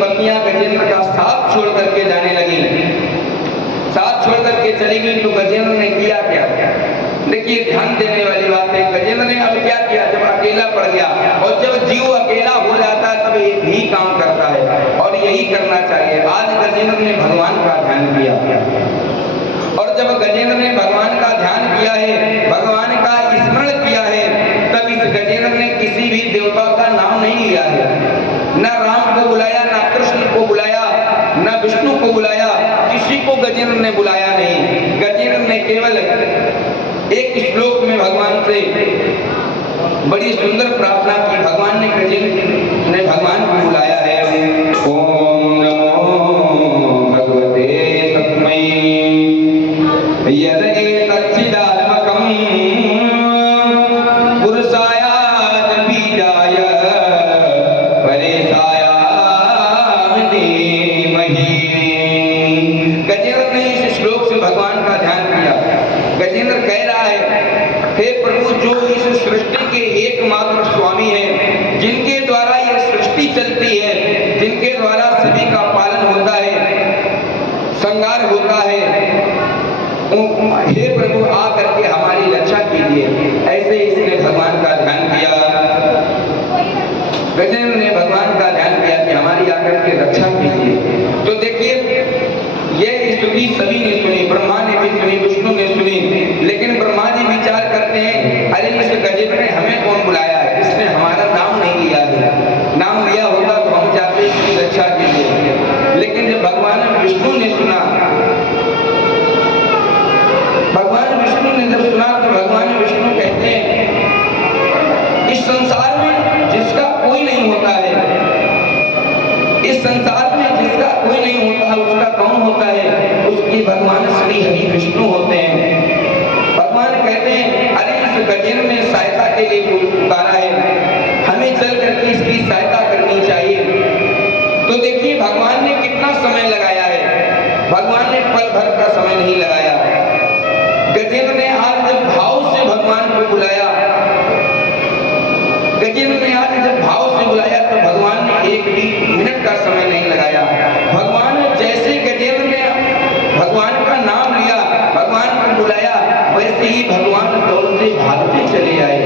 पत्नियां गजेंद्र का साथ छोड़ करके जाने लगी, साथ छोड़ करके चली गई। तो गजेंद्र ने किया क्या? देखिए ध्यान देने वाली बात है, गजेंद्र ने अब क्या किया? जब अकेला पड़ गया, और जब जीव अकेला हो जाता है तब एक ही काम करता है, और यही करना चाहिए। आज गजेंद्र ने भगवान का ध्यान किया, और जब गजेंद्र ने भगवान का ध्यान किया है, भगवान का स्मरण किया है, तब इस गजेंद्र ने किसी भी देवता का नाम नहीं लिया है। न राम को बुलाया, न कृष्ण को बुलाया, न विष्णु को बुलाया, किसी को गजेंद्र ने बुलाया नहीं। गजेंद्र ने केवल एक श्लोक में भगवान से बड़ी सुंदर प्रार्थना की। भगवान ने गजेंद्र ने भगवान को बुलाया है, ओम नमो भगवते तस्मै यदे सच्चिदात्मकं पुरुषाय बीजाय परेशाय धीमहि। गजेंद्र ने इस श्लोक से भगवान का ध्यान किया। गजेंद्र कह रहा है, हे प्रभु, जो इस सृष्टि के एकमात्र स्वामी हैं, जिनके द्वारा यह सृष्टि चलती है, जिनके द्वारा सभी का पालन होता है, संहार होता है, हे प्रभु आ करके हमारी रक्षा कीजिए। ऐसे इसने भगवान का ध्यान किया। गजेंद्र ने भगवान का ध्यान किया कि हमारी आकर के रक्षा कीजिए। तो देखिए ये स्तुति सभी ने सुनी, ब्रह्मा ने भी सुनी, विष्णु ने सुनी, लेकिन ब्रह्मा जी विचार करते हैं, अरे इस गजेंद्र ने हमें कौन बुलाया है? इसने हमारा नाम नहीं लिया है, नाम लिया होता तो हम जाते इसकी रक्षा के लिए। लेकिन जब भगवान विष्णु ने सुना, भगवान विष्णु ने जब सुना, तो भगवान विष्णु कहते हैं, इस संसार में जिसका कोई नहीं होता है, इस संसार में जिसका कोई नहीं होता, उसका कौन होता है? उसके भगवान श्री हरि विष्णु होते हैं। भगवान कहते हैं, अरे इस गजेंद्र ने सहायता के लिए पुकारा है, हमें चल करके इसकी सहायता करनी चाहिए। तो देखिए भगवान ने कितना समय लगाया है, भगवान ने पल भर का समय नहीं लगाया। गजेंद्र ने आज जब भाव से भगवान को बुलाया, गजेंद्र ने आज जब भाव से बुलाया, तो भगवान ने एक भी मिनट का समय नहीं लगाया। भगवान जैसे गजेंद्र ने भगवान का नाम लिया, भगवान को बुलाया, वैसे ही भगवान दौड़ते भागते चले आए।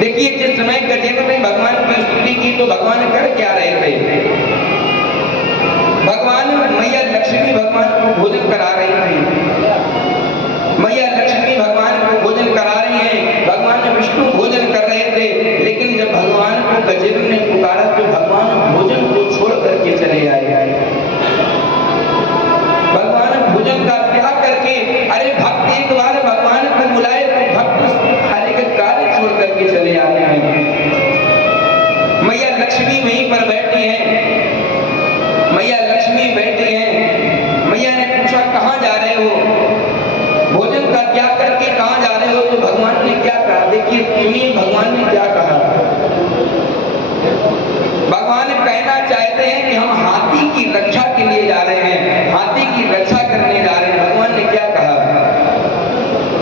देखिए जिस समय गजेंद्र ने भगवान की स्तुति की, तो भगवान कर क्या रहे थे? भगवान मैया लक्ष्मी भगवान को भोजन करा रही थी, मैया लक्ष्मी भगवान को भोजन करा रही हैं, भगवान विष्णु भोजन कर रहे थे। लेकिन जब भगवान को गजेंद्र ने पुकारा, तो भगवान भोजन को छोड़ करके चले आए। भगवान भोजन का त्याग करके, अरे भक्त एक बार भगवान को बुलाए तो भक्त हर एक कार्य छोड़ करके चले आते हैं। मैया लक्ष्मी वहीं पर बैठी हैं, मैया लक्ष्मी बैठी हैं। मैया ने पूछा, कहाँ जा रहे हो? भोजन का त्याग करके कहाँ जा रहे हो? तो भगवान ने क्या कहा? देखिए सुनिए भगवान ने क्या कहा। भगवान कहना चाहते हैं कि हम हाथी की रक्षा के लिए जा रहे हैं, हाथी की रक्षा करने जा रहे हैं। भगवान ने क्या कहा?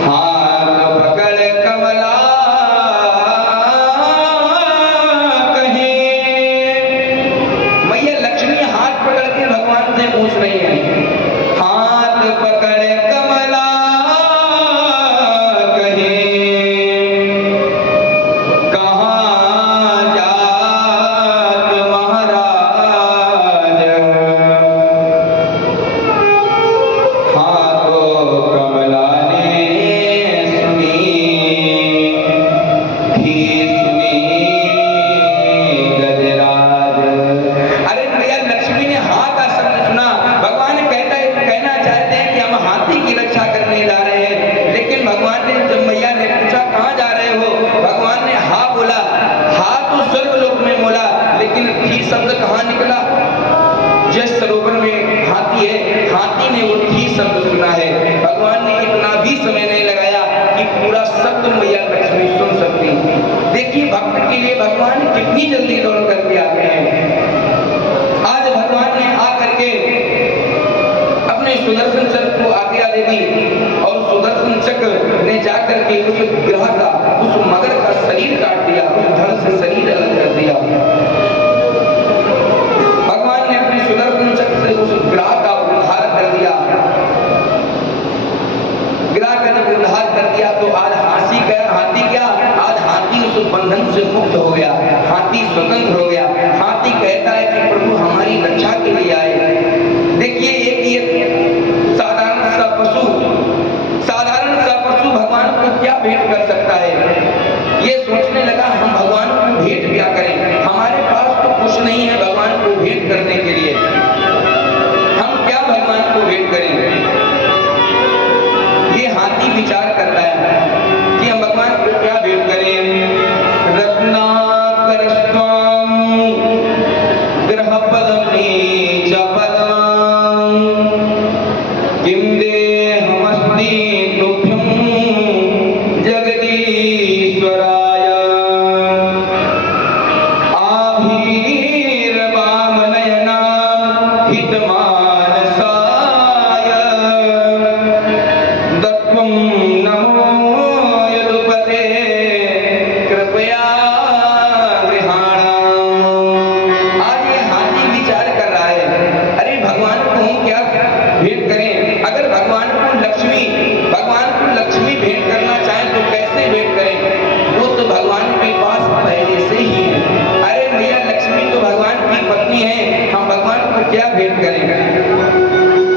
हाथ पकड़ कमला कहे। मैया लक्ष्मी हाथ पकड़ के भगवान से पूछ रही है, हाथ पकड़ कमला शब्द कहाँ निकला? जिस सरोवर में हाथी है, हाथी ने वो थी शब्द सुना है। भगवान ने इतना भी समय नहीं लगाया कि पूरा शब्द मैया लक्ष्मी सुन सकती। देखिए भक्त के लिए भगवान कितनी जल्दी दौड़ करके आते हैं। आज भगवान ने आकर के अपने सुदर्शन चक्र को आज्ञा दे दी, और सुदर्शन चक्र ने जाकर के उस ग्रह का, उस मगर का शरीर काट दिया, उस धड़ से शरीर अलग कर दिया। भेंट करने के लिए। हम क्या भगवान को भेंट करेंगे? ये हाथी विचार करता है कि हम भगवान को क्या भेंट करें। रत्नाकरस्त्वां गृहपदमेचपदं किं देहमस्ति तुभ्यं जगदीश्वराय आभीरवामनयना हितमानसाय दत्वं नमो यदुपते कृपया गृहाणाम्। आज ये हाथी विचार कर रहा है, अरे भगवान को हम क्या भेंट करें? अगर भगवान को लक्ष्मी भेंट करना चाहें तो कैसे भेंट करें? वो तो भगवान के पास पहले से ही है। अरे भैया, लक्ष्मी तो भगवान की पत्नी है, हम भगवान को क्या भेंट करेंगे?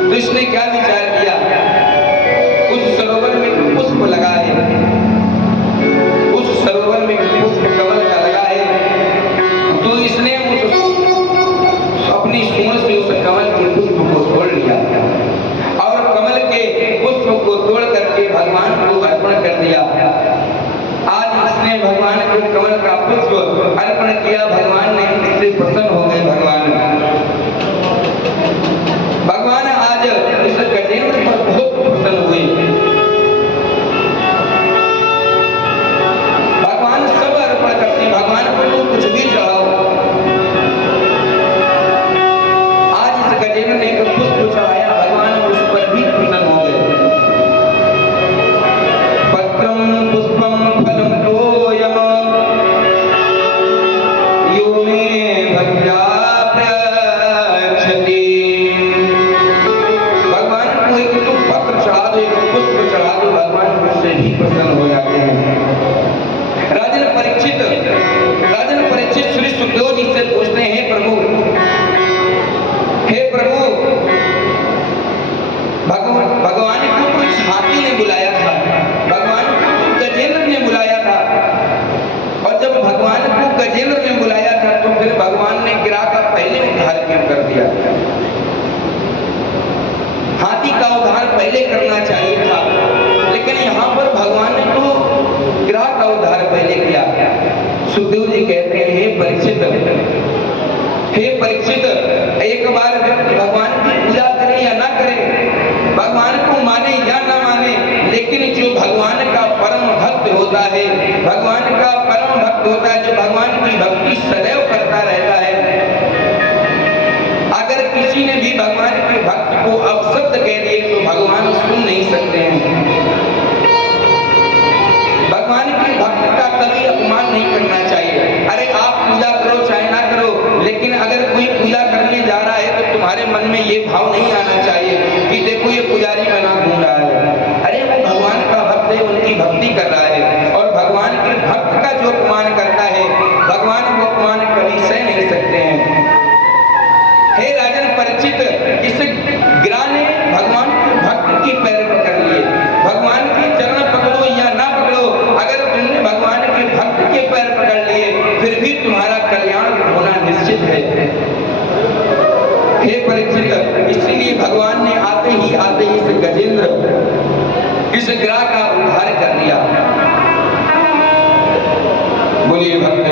तो इसने क्या विचार किया? उस सरोवर में पुष्प लगा है, उस सरोवर में पुष्प कमल का लगा है, तो इसने अपनी सूंड से उस कमल के पुष्प को तोड़ लिया और कमल के पुष्प को तोड़ करके भगवान को अर्पण कर दिया। आज इसने भगवान को कमल का पुष्प अर्पण किया, भगवान ने इससे प्रसन्न हो गए। भगवान आज इस गजेंद्र पर बहुत प्रसन्न हुए। भगवान सब अर्पण करते, भगवान को तो कुछ भी चढ़ाओ। आज इस गजेंद्र ने एक पुष्प चढ़ाया, भगवान उस पर भी प्रसन्न हो गए। पत्रं पुष्पं फलं तोयं यो मे भक्त्या प्रयच्छति। भगवान को एक तो पत्र चढ़ा दो, एक पुष्प चढ़ा दो, भगवान उससे भी प्रसन्न हो जाते हैं। राजन परीक्षित श्री सुखदेव जी से पूछते हैं, हे प्रभु, भगवान को तो इस हाथी ने बुलाया था, भगवान को तो गजेंद्र ने बुलाया था, और जब भगवान को गजेंद्र ने बुलाया था तो फिर भगवान ने गिरा का पहले उद्धार क्यों कर दिया? हाथी का उद्धार पहले करना चाहिए था, लेकिन यहाँ पर भगवान ने तो गिरा का उद्धार पहले किया। सुखदेव जी कहते हैं, हे परीक्षित, एक बार व्यक्ति भगवान की पूजा करे या ना करे, भगवान को माने या ना माने, लेकिन जो भगवान का परम भक्त होता है, भगवान का परम भक्त होता है, जो भगवान की भक्ति सदैव करता रहता है, अगर किसी ने भी भगवान के भक्त को अपशब्द कह दिए तो भगवान सुन नहीं सकते हैं। भगवान के भक्त का कभी अपमान नहीं करना चाहिए। अरे आप पूजा करो चाहे ना करो, लेकिन अगर कोई पूजा करने जा रहा है तो तुम्हारे मन में ये भाव नहीं आना चाहिए कि देखो ये पुजारी बना घूम रहा है। अरे वो भगवान का भक्त है, उनकी भक्ति कर रहा है, और भगवान के भक्त का जो अपमान करता है, भगवान वो अपमान कभी सह नहीं सकते हैं। हे राजन परीक्षित, इस गिरा ने भगवान के भक्त के पैर पकड़ लिए। भगवान के चरण पकड़ो या ना पकड़ो, अगर तुमने भगवान के भक्त के पैर पकड़ लिए फिर भी तुम्हारा कल्याण होना निश्चित है। हे परीक्षित, इसीलिए भगवान ने आते ही इस गजेंद्र, इस गिरा का उद्धार कर दिया। बोलिए भक्त